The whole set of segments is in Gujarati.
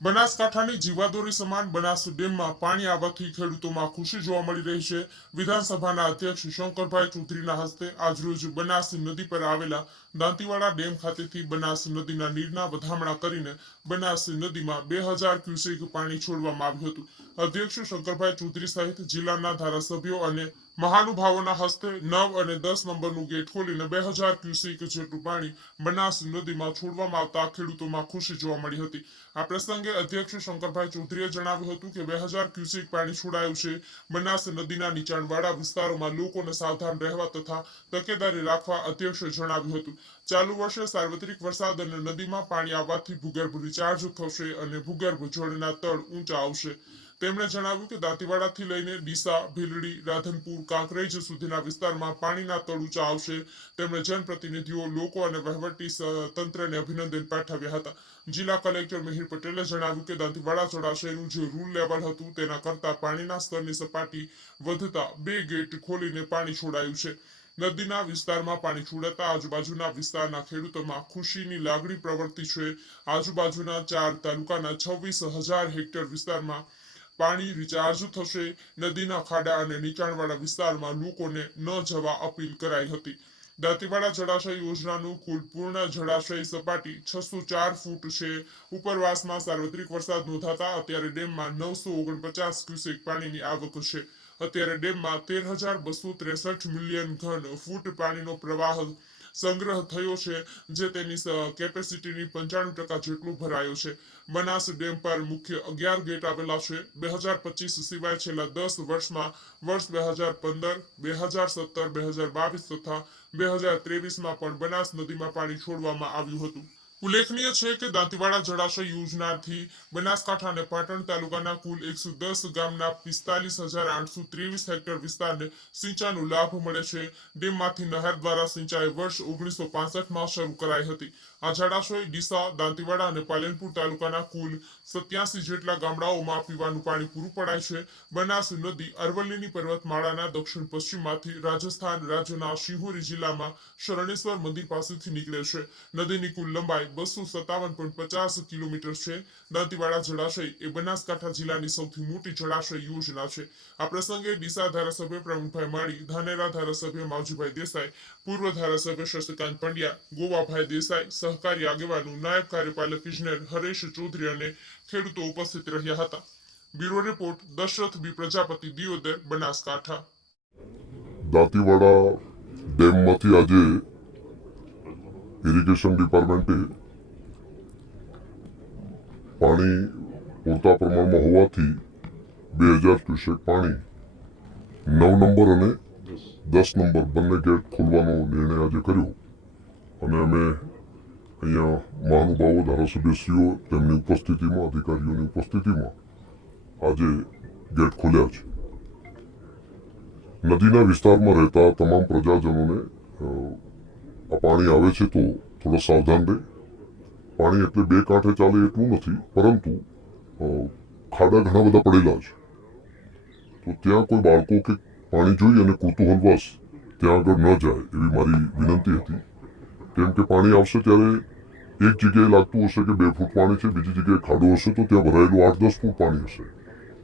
બનાસકાંઠાની જીવાદોરી સમાન બનાસ ડેમમાં પાણી આવવાથી ખેડૂતોમાં ખુશી જોવા મળી રહી છે. વિધાનસભાના અધ્યક્ષ શંકરભાઈ ચૌધરીના હસ્તે આજરોજ બનાસ નદી પર આવેલા દાંતીવાડા ડેમ ખાતેથી બનાસ નદીના નીરના વધામણા કરીને બનાસ નદીમાં 2000 ક્યુસેક પાણી છોડવામાં આવ્યું હતું. અધ્યક્ષ શંકરભાઈ ચૌધરી સહિત જિલ્લાના ધારાસભ્યો અને મહાનુભાવોના હસ્તે 9 અને 10 નંબરનું ગેટ ખોલીને 2000 ક્યુસેક જેટલું પાણી બનાસ નદીમાં છોડવામાં આવતા ખેડૂતોમાં ખુશી જોવા મળી હતી. આ પ્રસંગે અધ્યક્ષ શંકરભાઈ ચૌધરીએ જણાવ્યું હતું કે 2000 ક્યુસેક પાણી છોડાયું છે. બનાસ નદીના નીચાણવાળા વિસ્તારોમાં લોકોને સાવધાન રહેવા તથા તકેદારી રાખવા અધ્યક્ષે જણાવ્યું હતું. ચાલુ વર્ષે સાર્વત્રિક વરસાદ અને નદીમાં પાણી આવવાથી ભૂગર્ભ રિચાર્જ થશે અને ભૂગર્ભ જળના તળ ઊંચા આવશે. તેમણે જણાવ્યું કે દાંતીવાડાથી લઈને ડીસા, ભીલડી, રાધનપુર, કાંકરેજ સુધીના વિસ્તારમાં પાણીના તળ ઊંચા આવશે. તેમણે જનપ્રતિનિધિઓ, લોકો અને વહીવટી તંત્રને અભિનંદન પાઠવ્યા હતા. જિલ્લા કલેક્ટર મિહિર પટેલે જણાવ્યું કે દાંતીવાડા જળાશયનું જે રૂલ લેવલ હતું તેના કરતા પાણીના સ્તરની સપાટી વધતા 2 ગેટ ખોલીને પાણી છોડાયું છે. નદીના વિસ્તારમાં પાણી છોડાતા આજુબાજુના વિસ્તારના ખેડૂતોમાં ખુશીની લાગણી પ્રવર્તી છે. આજુબાજુના 4 તાલુકાના 26,000 હેક્ટર વિસ્તારમાં પાણી રિચાર્જ થશે. નદીના ખાડા અને નીચાણવાળા વિસ્તારમાં લોકોને ન જવા અપીલ કરાઈ હતી. દાંતીવાડા જળાશય યોજનાનું કુલ પૂર્ણ જળાશય સપાટી 604 ફૂટ છે. ઉપરવાસમાં સાર્વત્રિક વરસાદ નોંધાતા અત્યારે ડેમમાં 949 ક્યુસેક પાણીની આવક છે. અત્યારે ડેમમાં 13,263 મિલિયન ઘન ફૂટ પાણીનો પ્રવાહ સંગ્રહ થયો છે, જે તેની કેપેસિટીની 95% જેટલો ભરાયો છે. બનાસ ડેમ પર મુખ્ય 11 ગેટ આવેલા છે. 2025 સિવાય છેલ્લા 10 વર્ષમાં વર્ષ 2015, 2017, 2022 તથા 2023માં પણ બનાસ નદીમાં પાણી છોડવામાં આવ્યું હતું. ઉલ્લેખનીય છે કે દાંતીવાડા જળાશય યોજનાથી બનાસકાંઠા અને પાટણ તાલુકાના કુલ 110 ગામના 45,823 હેક્ટર વિસ્તારને સિંચાઈનો લાભ મળે છે. ડેમમાંથી નહેર દ્વારા સિંચાઈ વર્ષ 1965માં શરૂ કરાઈ હતી. આ જળાશય ડીસા, દાંતીવાડા અને પાલનપુર તાલુકાના કુલ 87 જેટલા ગામડાઓમાં પીવાનું પાણી પૂરું પડાય છે. બનાસ નદી અરવલ્લીની પર્વતમાળાના દક્ષિણ પશ્ચિમમાંથી રાજસ્થાન રાજ્યના શિહોરી જિલ્લામાં શરણેશ્વર મંદિર પાસેથી નીકળે છે. નદીની કુલ લંબાઈ 257.50 કિલોમીટર છે. દાંતીવાડા જળાશય એ બનાસકાંઠા જિલ્લાની સૌથી મોટી જળાશય યોજના છે. આ પ્રસંગે ડીસા ધારાસભ્ય પ્રવીણભાઈ માળી, ધાનેરા ધારાસભ્ય માવજીભાઈ દેસાઈ, પૂર્વ ધારાસભ્ય શશિકાંત પંડ્યા, ગોવાભાઈ દેસાઈ, સહકારી આગેવાનો, નાયબ કાર્યપાલક ઇજનેર હરેશ ચૌધરી અને ખેડૂતો ઉપસ્થિત રહ્યા હતા. બ્યુરો રિપોર્ટ દશરથ બી પ્રજાપતિ, દિયોદર, બનાસકાંઠા. દાંતીવાડા ડેમમાંથી આજે ઇરિગેશન ડિપાર્ટમેન્ટે પાણી પૂરતા પ્રમાણમાં હોવાથી 2000 ક્યુસેક પાણી 9 નંબર અને 10 નંબર બંને ગેટ ખોલવાનો નિર્ણય આજે કર્યો અને અમે અહીંયા મહાનુભાવો, ધારાસભ્યશ્રીઓ તેમની ઉપસ્થિતિમાં, અધિકારીઓની ઉપસ્થિતિમાં આજે ગેટ ખોલ્યા છે. નદીના વિસ્તારમાં રહેતા તમામ પ્રજાજનોને આ પાણી આવે છે તો થોડો સાવધાન રહે. પાણી એટલે બે કાંઠે ચાલે એટલું નથી, પરંતુ ખાડા ઘણા બધા પડેલા છે. તો ત્યાં કોઈ બાળકો કે પાણી જોઈ અને કુતૂહલવશ ત્યાં આગળ ન જાય એવી મારી વિનંતી હતી. કેમ કે પાણી આવશે ત્યારે એક જગ્યાએ લાગતું હશે કે 2 ફૂટ પાણી છે, બીજી જગ્યાએ ખાડો હશે તો ત્યાં ભરાયેલું 8-10 ફૂટ પાણી હશે.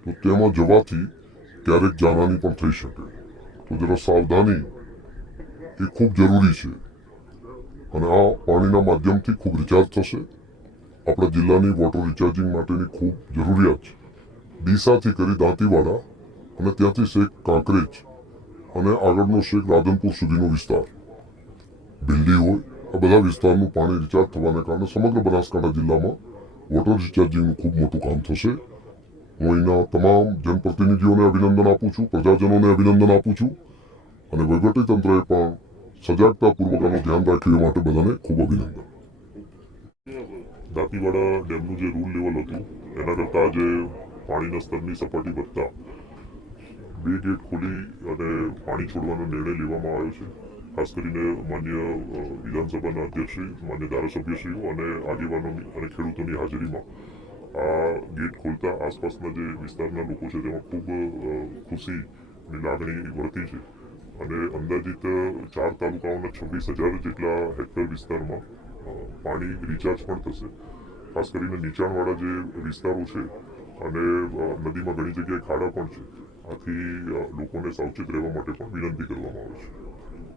તો તેમાં જવાથી ક્યારેક જાનહાની પણ થઈ શકે. તો જરા સાવધાની એ ખૂબ જરૂરી છે. અને આ પાણીના માધ્યમથી ખૂબ રિચાર્જ થશે. આપણા જિલ્લાની વોટર રિચાર્જિંગ માટેની ખૂબ જરૂરિયાત છે. ડીસાથી કરી દાંતીવાડા અને ત્યાંથી શેખ કાંકરેજ અને આગળનો શેખ રાધનપુર સુધીનો વિસ્તાર, ભીલડી હોય, આ બધા વિસ્તારનું પાણી રિચાર્જ થવાને કારણે સમગ્ર બનાસકાંઠા જિલ્લામાં વોટર રિચાર્જિંગનું ખૂબ મોટું કામ થશે. હું અહીંના તમામ જનપ્રતિનિધિઓને અભિનંદન આપું છું, પ્રજાજનોને અભિનંદન આપું છું અને વહીવટીતંત્રએ પણ સજાગતાપૂર્વક આનું ધ્યાન રાખ્યું એ માટે બધાને ખૂબ અભિનંદન. દાંતીવાડા ડેમનું જે રૂલ લેવલ હતું એના કરતાં આજે પાણીના સ્તરની સપાટી વધતા 2 ગેટ ખોલી અને પાણી છોડવાનો નિર્ણય લેવામાં આવ્યો છે. ખાસ કરીને માન્ય વિધાનસભાના અધ્યક્ષશ્રી, માન્ય ધારાસભ્યશ્રીઓ અને આગેવાનોની અને ખેડૂતોની હાજરીમાં આ ગેટ ખોલતા આસપાસના જે વિસ્તારના લોકો છે તેમાં ખૂબ ખુશીની લાગણી વર્તી છે અને અંદાજિત 4 તાલુકાઓના 26,000 જેટલા હેક્ટર વિસ્તારમાં પાણી રિચાર્જ પણ થશે. ખાસ કરીને નીચાણવાળા જે વિસ્તારો છે અને નદીમાં ઘણી જગ્યાએ ખાડા પણ છે, આથી લોકોને સાવચેત રહેવા માટે પણ વિનંતી કરવામાં આવે છે.